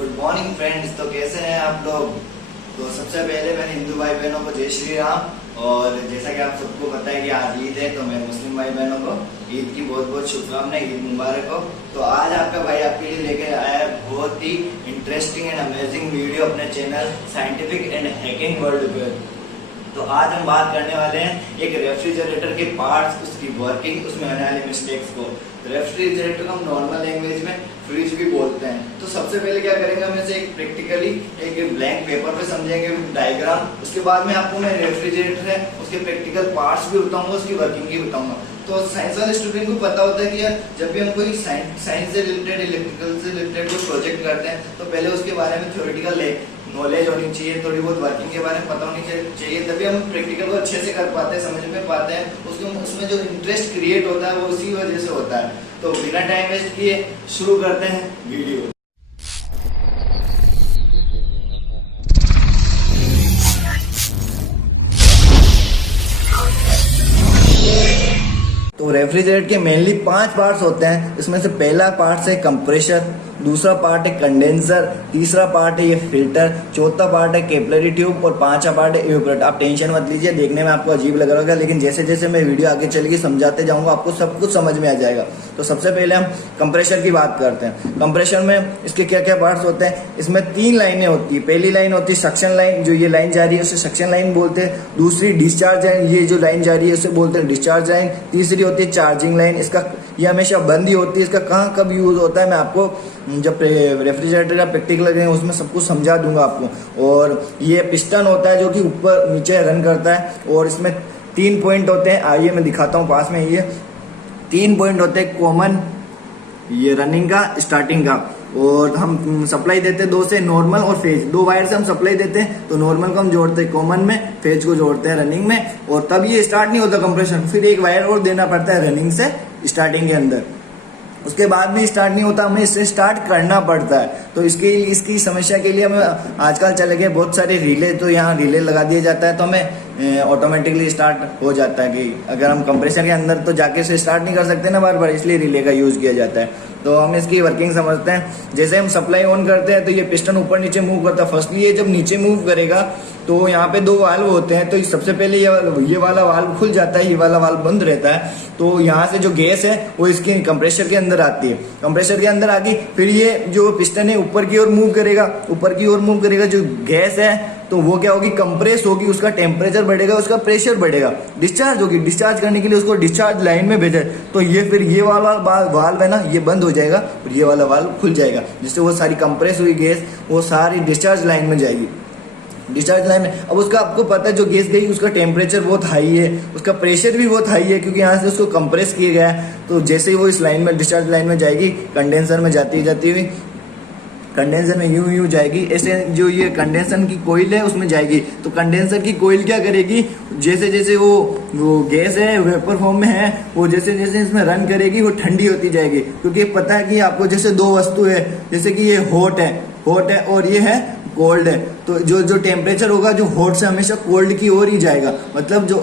Good morning friends. तो कैसे हैं आप लोग। तो सबसे पहले मैंने हिंदू भाई बहनों को जय श्री राम। और जैसा कि आप सबको पता है कि आज ईद है, तो मैं मुस्लिम भाई बहनों को ईद की बहुत बहुत शुभकामनाएं, ईद मुबारक हो। तो आज आपका भाई आपके लिए लेकर आया है बहुत ही इंटरेस्टिंग एंड अमेजिंग वीडियो अपने channel scientific and hacking world पे। तो आज हम बात करने वाले हैं एक रेफ्रिजरेटर के पार्ट्स, उसकी वर्किंग, उसमें आने वाले मिस्टेक्स को। रेफ्रिजरेटर को हम नॉर्मल लैंग्वेज में फ्रिज भी बोलते हैं। तो सबसे पहले क्या करेंगे, हम इसे एक प्रैक्टिकली एक ब्लैंक पेपर पे समझेंगे डायग्राम। उसके बाद में आपको मैं रेफ्रिजरेटर है उसके प्रैक्टिकल पार्ट्स भी बताऊंगा, उसकी वर्किंग भी बताऊंगा। तो साइंस वाले स्टूडेंट को पता होता है कि यार जब भी हम कोई साइंस से रिलेटेड, इलेक्ट्रिकल से रिलेटेड कोई प्रोजेक्ट करते हैं तो पहले उसके बारे में थ्योरेटिकल नॉलेज होनी चाहिए, थोड़ी बहुत वर्किंग के बारे में पता होनी चाहिए, तभी हम प्रैक्टिकल को अच्छे से कर पाते हैं, समझ में पाते हैं। उसमें जो इंटरेस्ट क्रिएट होता है वो उसी वजह से होता है। तो बिना टाइम वेस्ट किए शुरू करते हैं वीडियो। तो रेफ्रिजरेटर के मेनली 5 पार्ट्स होते हैं। इसमें से पहला पार्ट है कंप्रेसर, दूसरा पार्ट है कंडेंसर, तीसरा पार्ट है ये फिल्टर, चौथा पार्ट है कैपिलरी ट्यूब और पांचवा पार्ट है इवेपोरेटर। आप टेंशन मत लीजिए, देखने में आपको अजीब लग रहा होगा, लेकिन जैसे जैसे मैं वीडियो आगे चलेगी समझाते जाऊंगा आपको सब कुछ समझ में आ जाएगा। तो सबसे पहले हम कंप्रेसर की बात करते हैं। कंप्रेसर में इसके क्या क्या पार्ट्स होते हैं। इसमें 3 लाइनें होती है। पहली लाइन होती है सक्शन लाइन, जो ये लाइन जा रही है उसे सक्शन लाइन बोलते हैं। दूसरी डिस्चार्ज लाइन, ये जो लाइन जा रही है उसे बोलते हैं डिस्चार्ज लाइन। तीसरी होती है चार्जिंग लाइन, इसका ये हमेशा बंद ही होती है। इसका कहाँ कब यूज होता है मैं आपको जब रेफ्रिजरेटर का प्रैक्टिकल लगेगा उसमें सब कुछ समझा दूंगा आपको। और ये पिस्टन होता है जो कि ऊपर नीचे रन करता है। और इसमें 3 पॉइंट होते हैं, आइए मैं दिखाता हूँ पास में। ये 3 पॉइंट होते हैं कॉमन, ये रनिंग का, स्टार्टिंग का। और हम सप्लाई देते हैं 2 से, नॉर्मल और फेज। 2 वायर से हम सप्लाई देते हैं। तो नॉर्मल को हम जोड़ते हैं कॉमन में, फेज को जोड़ते हैं रनिंग में। और तब ये स्टार्ट नहीं होता कंप्रेशन, फिर एक वायर और देना पड़ता है रनिंग से स्टार्टिंग के अंदर। उसके बाद भी स्टार्ट नहीं होता, हमें इससे स्टार्ट करना पड़ता है। तो इसकी समस्या के लिए हमें आजकल चले गए बहुत सारे रिले, तो यहाँ रिले लगा दिया जाता है तो हमें ऑटोमेटिकली स्टार्ट हो जाता है। कि अगर हम कंप्रेसर के अंदर तो जाके से स्टार्ट नहीं कर सकते ना बार बार, इसलिए रिले का यूज किया जाता है। तो हम इसकी वर्किंग समझते हैं। जैसे हम सप्लाई ऑन करते हैं तो ये पिस्टन ऊपर नीचे मूव करता है। फर्स्टली ये जब नीचे मूव करेगा तो यहाँ पे 2 वाल्व होते हैं। तो सबसे पहले ये वाला वाल्व खुल जाता है, ये वाला वाल्व बंद रहता है। तो यहाँ से जो गैस है वो इसके कंप्रेसर के अंदर आती है। कंप्रेसर के अंदर आ गई, फिर ये जो पिस्टन है ऊपर की ओर मूव करेगा। ऊपर की ओर मूव करेगा, जो गैस है तो वो क्या होगी, कंप्रेस होगी, उसका टेम्परेचर बढ़ेगा, उसका प्रेशर बढ़ेगा, डिस्चार्ज होगी। डिस्चार्ज करने के लिए उसको डिस्चार्ज लाइन में भेजा। तो ये फिर ये वाला वाल्व है ना, ये बंद हो जाएगा और ये वाला वाल्व खुल जाएगा, जिससे वो सारी कंप्रेस हुई गैस वो सारी डिस्चार्ज लाइन में जाएगी। डिस्चार्ज लाइन में अब उसका आपको पता है जो गैस गई उसका टेम्परेचर बहुत हाई है, उसका प्रेशर भी बहुत हाई है, क्योंकि यहाँ से उसको कंप्रेस किया गया है। तो जैसे ही वो इस लाइन में डिस्चार्ज लाइन में जाएगी, कंडेंसर में जाती हुई कंडेंसर में यूं जाएगी। ऐसे जो ये कंडेंसर की कोयल है उसमें जाएगी। तो कंडेंसर की कोयल क्या करेगी, जैसे जैसे वो गैस है वेपर फॉर्म में है, वो जैसे जैसे इसमें रन करेगी वो ठंडी होती जाएगी। क्योंकि पता है कि आपको जैसे 2 वस्तु है, जैसे कि ये हॉट है और ये है कोल्ड है। तो जो टेम्परेचर होगा जो हॉट से हमेशा कोल्ड की ओर ही जाएगा। मतलब जो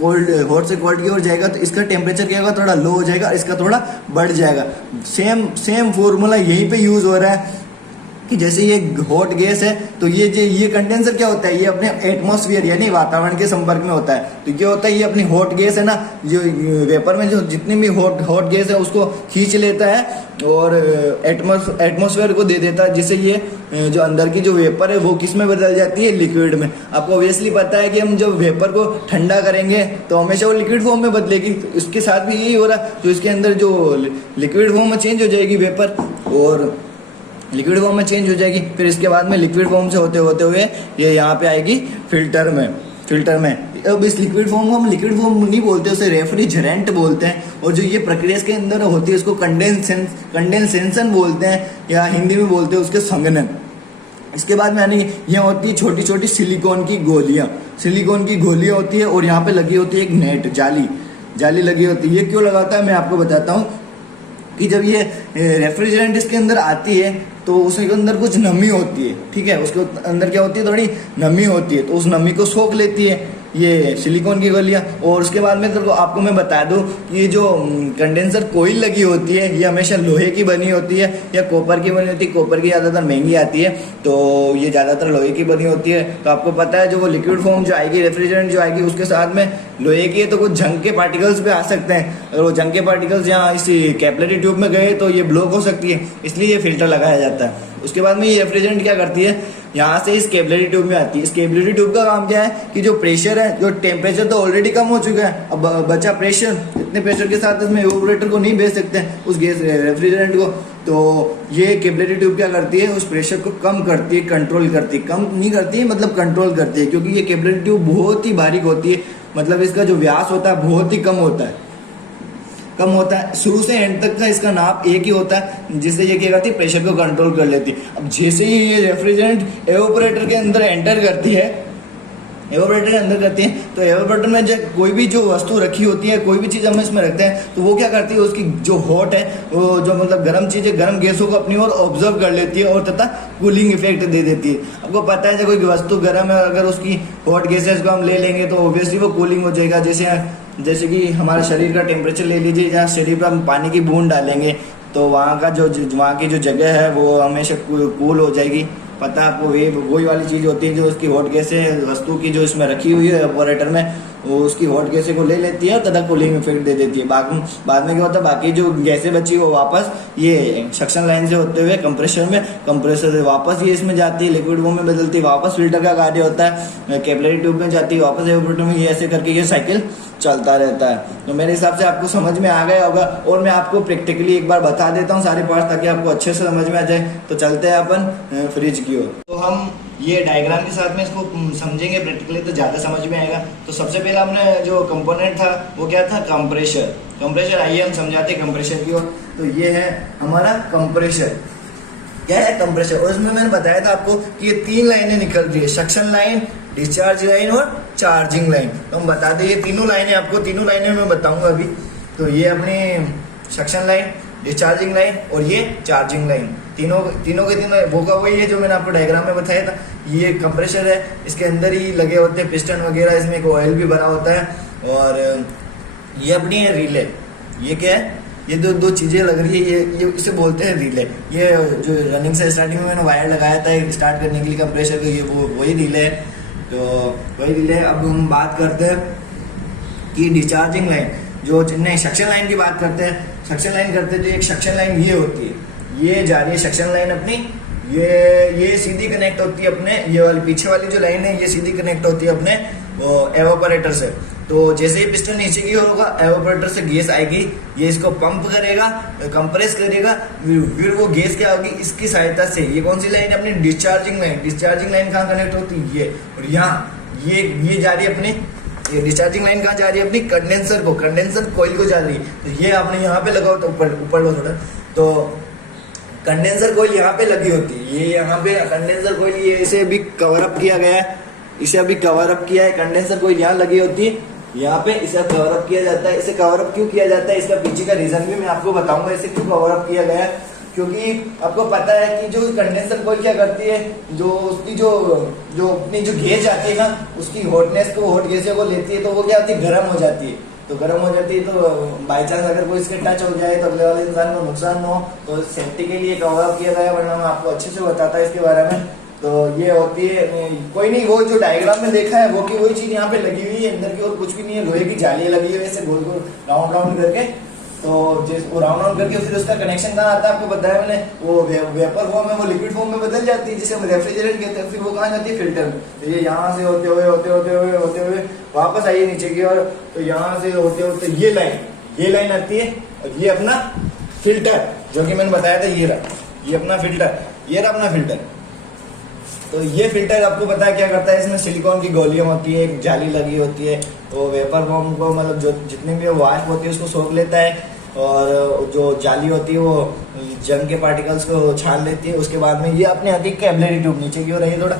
कोल्ड हॉट से कोल्ड की ओर जाएगा तो इसका टेम्परेचर क्या होगा, थोड़ा लो हो जाएगा, इसका थोड़ा बढ़ जाएगा। सेम फॉर्मूला यहीं पे यूज हो रहा है कि जैसे ये हॉट गैस है तो ये कंडेंसर क्या होता है, ये अपने एटमॉस्फेयर यानी वातावरण के संपर्क में होता है। तो क्या होता है, ये अपनी हॉट गैस है ना, जो वेपर में जो जितनी भी हॉट गैस है उसको खींच लेता है और एटमॉस्फेयर को दे देता है, जिससे ये जो अंदर की जो वेपर है वो किस में बदल जाती है, लिक्विड में। आपको ऑब्वियसली पता है कि हम जब वेपर को ठंडा करेंगे तो हमेशा वो लिक्विड फॉर्म में बदलेगी। तो इसके साथ भी यही हो रहा है, तो इसके अंदर जो लिक्विड फॉर्म में चेंज हो जाएगी वेपर, और लिक्विड फॉर्म में चेंज हो जाएगी। फिर इसके बाद में लिक्विड फॉर्म से होते हुए ये यहाँ पे आएगी फिल्टर में। अब इस लिक्विड फॉर्म को हम लिक्विड फॉर्म नहीं बोलते, उसे रेफ्रिजरेंट बोलते हैं। और जो ये प्रक्रिया के अंदर होती है उसको कंडेंसेशन बोलते हैं, या हिंदी में बोलते हैं उसके संघनन। इसके बाद में यानी ये होती है छोटी छोटी सिलिकॉन की गोलियां होती है, और यहाँ पे लगी होती है एक नेट, जाली लगी होती है। ये क्यों लगाता है मैं आपको बताता हूँ। कि जब ये रेफ्रिजरेंट इसके अंदर आती है तो उसके अंदर कुछ नमी होती है, ठीक है, उसके अंदर क्या होती है, थोड़ी नमी होती है। तो उस नमी को सोख लेती है, ये सिलिकॉन की गोलियां। और उसके बाद में तो आपको मैं बता दूं, ये जो कंडेंसर कोयल लगी होती है ये हमेशा लोहे की बनी होती है या कॉपर की बनी होती है। कॉपर की ज़्यादातर महंगी आती है, तो ये ज़्यादातर लोहे की बनी होती है। तो आपको पता है जो वो लिक्विड फॉर्म जो आएगी, रेफ्रिजरेंट जो आएगी, उसके साथ में लोहे की है, तो कुछ जंग के पार्टिकल्स भी आ सकते हैं। अगर वो जंग के पार्टिकल्स यहाँ इसी कैपिलरी ट्यूब में गए तो ये ब्लॉक हो सकती है, इसलिए ये फिल्टर लगाया जाता है। उसके बाद में ये रेफ्रिजरेंट क्या करती है, यहाँ से इस कैपिलरी ट्यूब में आती है। इस कैपिलरी ट्यूब का काम क्या है कि जो प्रेशर है, जो टेम्परेचर तो ऑलरेडी कम हो चुका है, अब बचा प्रेशर, इतने प्रेशर के साथ इसमें इवेपोरेटर को नहीं भेज सकते उस गैस रेफ्रिजरेंट को। तो ये कैपिलरी ट्यूब क्या करती है, उस प्रेशर को कम करती है, कंट्रोल करती है। कम नहीं करती है मतलब कंट्रोल करती है, क्योंकि ये कैपिलरी ट्यूब बहुत ही बारीक होती है, मतलब इसका जो व्यास होता है बहुत ही कम होता है। शुरू से एंड तक का इसका नाप एक ही होता है, जिससे ये क्या करती है, प्रेशर को कंट्रोल कर लेती है। अब जैसे ही ये रेफ्रिजरेंट एवापोरेटर के अंदर एंटर करती है, तो एवापोरेटर में जब कोई भी जो वस्तु रखी होती है, कोई भी चीज़ हम इसमें रखते हैं, तो वो क्या करती है, उसकी जो हॉट है, वो जो मतलब गर्म चीज़ें, गर्म गैसों को अपनी ओर ऑब्जर्व कर लेती है और तथा कूलिंग इफेक्ट दे देती है। आपको पता है जब कोई वस्तु गर्म है, अगर उसकी हॉट गैसेस को हम ले लेंगे तो ऑब्वियसली वो कूलिंग हो जाएगा। जैसे कि हमारे शरीर का टेम्परेचर ले लीजिए, जहाँ शरीर पर हम पानी की बूंद डालेंगे तो वहाँ की जो जगह है वो हमेशा कूल हो जाएगी। पता है आपको, वही वाली चीज़ होती है जो उसकी हॉट गैसें वस्तु की जो इसमें रखी हुई है एवापोरेटर में, वो उसकी हॉट गैसें को ले लेती है तथा कूलिंग इफेक्ट दे देती है। बाद में क्या होता है, बाकी जो गैसें बची वो वापस ये सक्शन लाइन से होते हुए कंप्रेसर से वापस ये इसमें जाती है, लिक्विड फॉर्म में बदलती है, वापस फिल्टर का कार्य होता है, कैपिलरी ट्यूब में जाती है, वापस एवापोरेटर में, ये ऐसे करके ये साइकिल चलता रहता है। तो मेरे हिसाब से आपको समझ में आ गया होगा, और मैं आपको प्रैक्टिकली एक बार बता देता हूँ सारे पार्ट्स, ताकि आपको अच्छे से समझ में आ जाए। तो चलते हैं अपन फ्रिज की ओर। तो हम ये डायग्राम के साथ में इसको समझेंगे प्रैक्टिकली तो ज़्यादा समझ में आएगा। तो सबसे पहला हमने जो कंपोनेंट था वो क्या था, कंप्रेशर। आइए हम समझाते हैं कंप्रेशर की ओर। तो ये है हमारा कंप्रेशर। क्या है कंप्रेशर? और इसमें मैंने बताया था आपको कि ये 3 लाइनें निकल रही है, सक्शन लाइन, डिस्चार्ज लाइन और चार्जिंग लाइन। तो हम बता दें ये तीनों लाइनें, आपको तीनों लाइनें मैं बताऊंगा अभी। तो ये अपनी सक्शन लाइन, डिस्चार्जिंग लाइन और ये चार्जिंग लाइन, तीनों के तीनों वो का वही है जो मैंने आपको डायग्राम में बताया था। ये कंप्रेशर है, इसके अंदर ही लगे होते हैं पिस्टन वगैरह, इसमें एक ऑयल भी भरा होता है। और ये अपनी है रिले। ये क्या है, ये दो चीज़ें लग रही है, ये इसे बोलते हैं रिले। ये जो रनिंग से स्टार्टिंग में मैंने वायर लगाया था स्टार्ट करने के लिए कंप्रेशर का, ये वही रिले है। तो वही रिले। अब हम बात करते हैं कि डिस्चार्जिंग लाइन, जो नहीं सक्शन लाइन की बात करते हैं। सक्शन लाइन करते हैं तो एक सक्शन लाइन ये होती है, ये जा रही है सक्शन लाइन अपनी, ये सीधी कनेक्ट होती है अपने, ये वाली पीछे वाली जो लाइन है ये सीधी कनेक्ट होती है अपने एवापोरेटर से। तो जैसे ही पिस्टन नीचे की ओर होगा, एवापोरेटर से गैस आएगी, ये इसको पंप करेगा, कंप्रेस करेगा, फिर वो गैस क्या होगी, इसकी सहायता से, ये कौन सी लाइन है अपनी, डिस्चार्जिंग लाइन कहाँ कनेक्ट होती है, ये। और यहाँ ये जा रही है अपनी, ये डिस्चार्जिंग लाइन कहाँ जा रही है अपनी, कंडेंसर कॉइल को जा रही है। तो ये आपने यहाँ पे लगाओ, तो ऊपर लो थोड़ा, तो कंडेंसर कॉइल यहाँ पे लगी होती है, ये यहाँ पे कंडेंसर कॉइल, ये इसे अभी कवर अप किया गया है, कंडेंसर कॉइल यहाँ लगी होती है, यहाँ पे इसे कवर अप किया जाता है। इसे कवर अप क्यों किया जाता है, इसका पीछे का रीजन भी मैं आपको बताऊंगा, इसे क्यों कवर अप किया गया है। क्योंकि आपको पता है कि जो कंडेंसर कॉइल क्या करती है, जो उसकी जो अपनी जो गैस आती है ना, उसकी हॉटनेस को, हॉट गैसें को लेती है, तो वो क्या होती है, गर्म हो जाती है। तो बाई चांस अगर कोई इसके टच हो जाए तो अगले वाले इंसान को नुकसान न हो, तो सेफ्टी के लिए कवर अप किया गया, वरना मैं आपको अच्छे से बताता है इसके बारे में। तो ये होती है, कोई नहीं, वो जो डायग्राम में देखा है वो की वही चीज यहाँ पे लगी हुई है, अंदर की ओर कुछ भी नहीं है, लोहे की जालियां लगी हुई है ऐसे गोल गोल राउंड करके। तो वो राउंड करके फिर उसका कनेक्शन कहाँ आता है, आपको बताया मैंने, वो वेपर फॉर्म में, वो लिक्विड फॉर्म में बदल जाती है, जिसे हम रेफ्रिजरेट कहते हैं। फिर वो कहाँ जाती है, फिल्टर में। तो ये यहाँ से होते हुए वापस आइए नीचे की ओर, तो यहाँ से होते ये लाइन आती है, और ये अपना फिल्टर, जो कि मैंने बताया था, ये अपना फिल्टर। तो ये फिल्टर आपको पता है क्या करता है, इसमें सिलिकॉन की गोलियां होती है, एक जाली लगी होती है, वो वेपर फॉर्म को, मतलब जो जितनी भी वाष्प होती है उसको सोख लेता है, और जो जाली होती है वो जंग के पार्टिकल्स को छान लेती है। उसके बाद में ये अपने आती है कैपिलरी ट्यूब, नीचे की ओर है थोड़ा,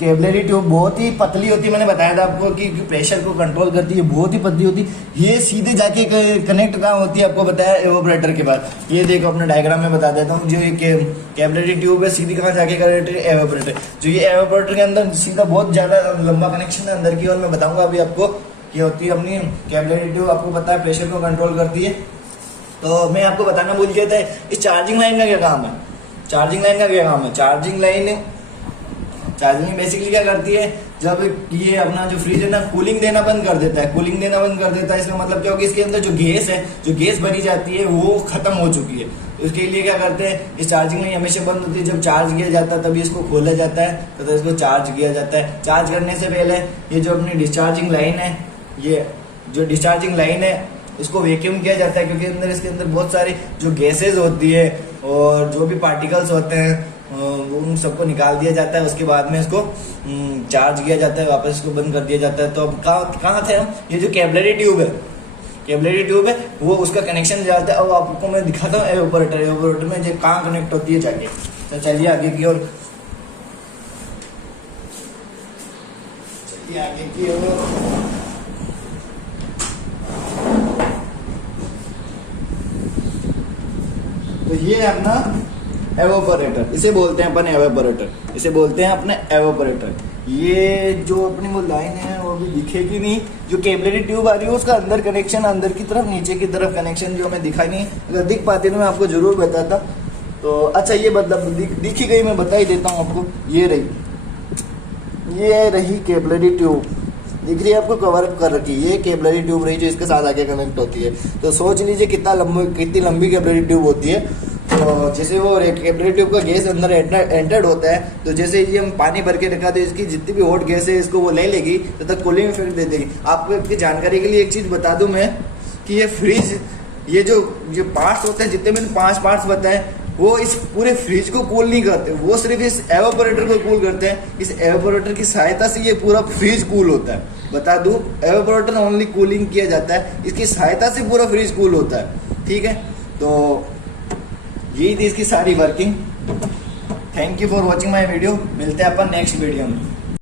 कैपिलरी ट्यूब बहुत ही पतली होती है, मैंने बताया था आपको कि प्रेशर को कंट्रोल करती है, बहुत ही पतली होती है। ये सीधे जाके कनेक्ट कहाँ होती है आपको बताया, एवोपरेटर के पास। ये देखो अपने डायग्राम में बता देता हूँ, जो ये कैपिलरी ट्यूब है सीधी कहाँ जाके कनेक्ट है, एवोपरेटर। जो ये एवोपरेटर के अंदर सीधा बहुत ज्यादा लंबा कनेक्शन है अंदर की ओर, मैं बताऊंगा अभी आपको। ये होती है अपनी कैपिलरी ट्यूब, आपको पता है प्रेशर को कंट्रोल करती है। तो मैं आपको बताना भूल गया था, इस चार्जिंग लाइन का क्या काम है। चार्जिंग लाइन का क्या काम है, चार्जिंग लाइन बेसिकली क्या करती है, जब ये अपना जो फ्रिज है ना कूलिंग देना बंद कर देता है, कूलिंग देना बंद कर देता है, इसका मतलब क्या होगा, इसके अंदर जो गैस है, जो गैस भरी जाती है वो खत्म हो चुकी है। तो उसके लिए क्या करते हैं, इस चार्जिंग लाइन हमेशा बंद होती है, जब चार्ज किया जाता है तभी इसको खोला जाता है, तो इसको चार्ज किया जाता है। चार्ज करने से पहले ये जो अपनी डिस्चार्जिंग लाइन है, ये जो डिस्चार्जिंग लाइन है इसको वैक्यूम किया जाता है, क्योंकि इसके अंदर बहुत सारी जो गैसेज होती है और जो भी पार्टिकल्स होते हैं उन सबको निकाल दिया जाता है। उसके बाद में इसको चार्ज किया जाता है, वापस इसको बंद कर दिया जाता है। तो अब कहाँ थे हम, ये जो कैपिलरी ट्यूब है, कैपिलरी ट्यूब है वो उसका कनेक्शन जाता है। अब आपको मैं दिखाता हूँ एवोपरेटर में जो कहाँ कनेक्ट होती है जाके। तो चलिए आगे की ओर, चलिए आगे की ओर। तो ये है अपना एवोपरेटर, इसे बोलते हैं अपन एवोपरेटर, इसे बोलते हैं अपने एवोपरेटर। ये जो अपनी वो लाइन है वो भी दिखेगी नहीं, जो कैपिलरी ट्यूब आ रही है उसका अंदर कनेक्शन, अंदर की तरफ नीचे की तरफ कनेक्शन जो हमें दिखाई नहीं, अगर दिख पाती तो मैं आपको जरूर बताता। तो अच्छा ये मतलब दिखी गई, मैं बता ही देता हूँ आपको। ये रही कैपिलरी ट्यूब, दिख रही है आपको, कवर अप कर रखी है। ये कैपिलरी ट्यूब रही जो इसके साथ आगे कनेक्ट होती है। तो सोच लीजिए कितनी लंबी कैपिलरी ट्यूब होती है। तो जैसे वो कैपिलरी ट्यूब का गैस अंदर एंटर्ड होता है, तो जैसे ये हम पानी भर के रखा तो इसकी जितनी भी हॉट गैस है इसको वो ले लेगी, तो तक कूलिंग इफेक्ट दे देगी। आपको इसकी जानकारी के लिए एक चीज बता दूं मैं, कि ये फ्रिज, ये जो पार्ट्स होते हैं, जितने मैंने 5 पार्ट्स बताए, वो इस पूरे फ्रिज को कूल नहीं करते, वो सिर्फ इस एवोपरेटर को कूल करते हैं। इस एवोपरेटर की सहायता से ये पूरा फ्रिज कूल होता है। बता दूं, एवोपरेटर ओनली कूलिंग किया जाता है, इसकी सहायता से पूरा फ्रिज कूल होता है। ठीक है, तो यही थी इसकी सारी working. Thank you for watching my video, मिलते हैं अपन नेक्स्ट वीडियो में।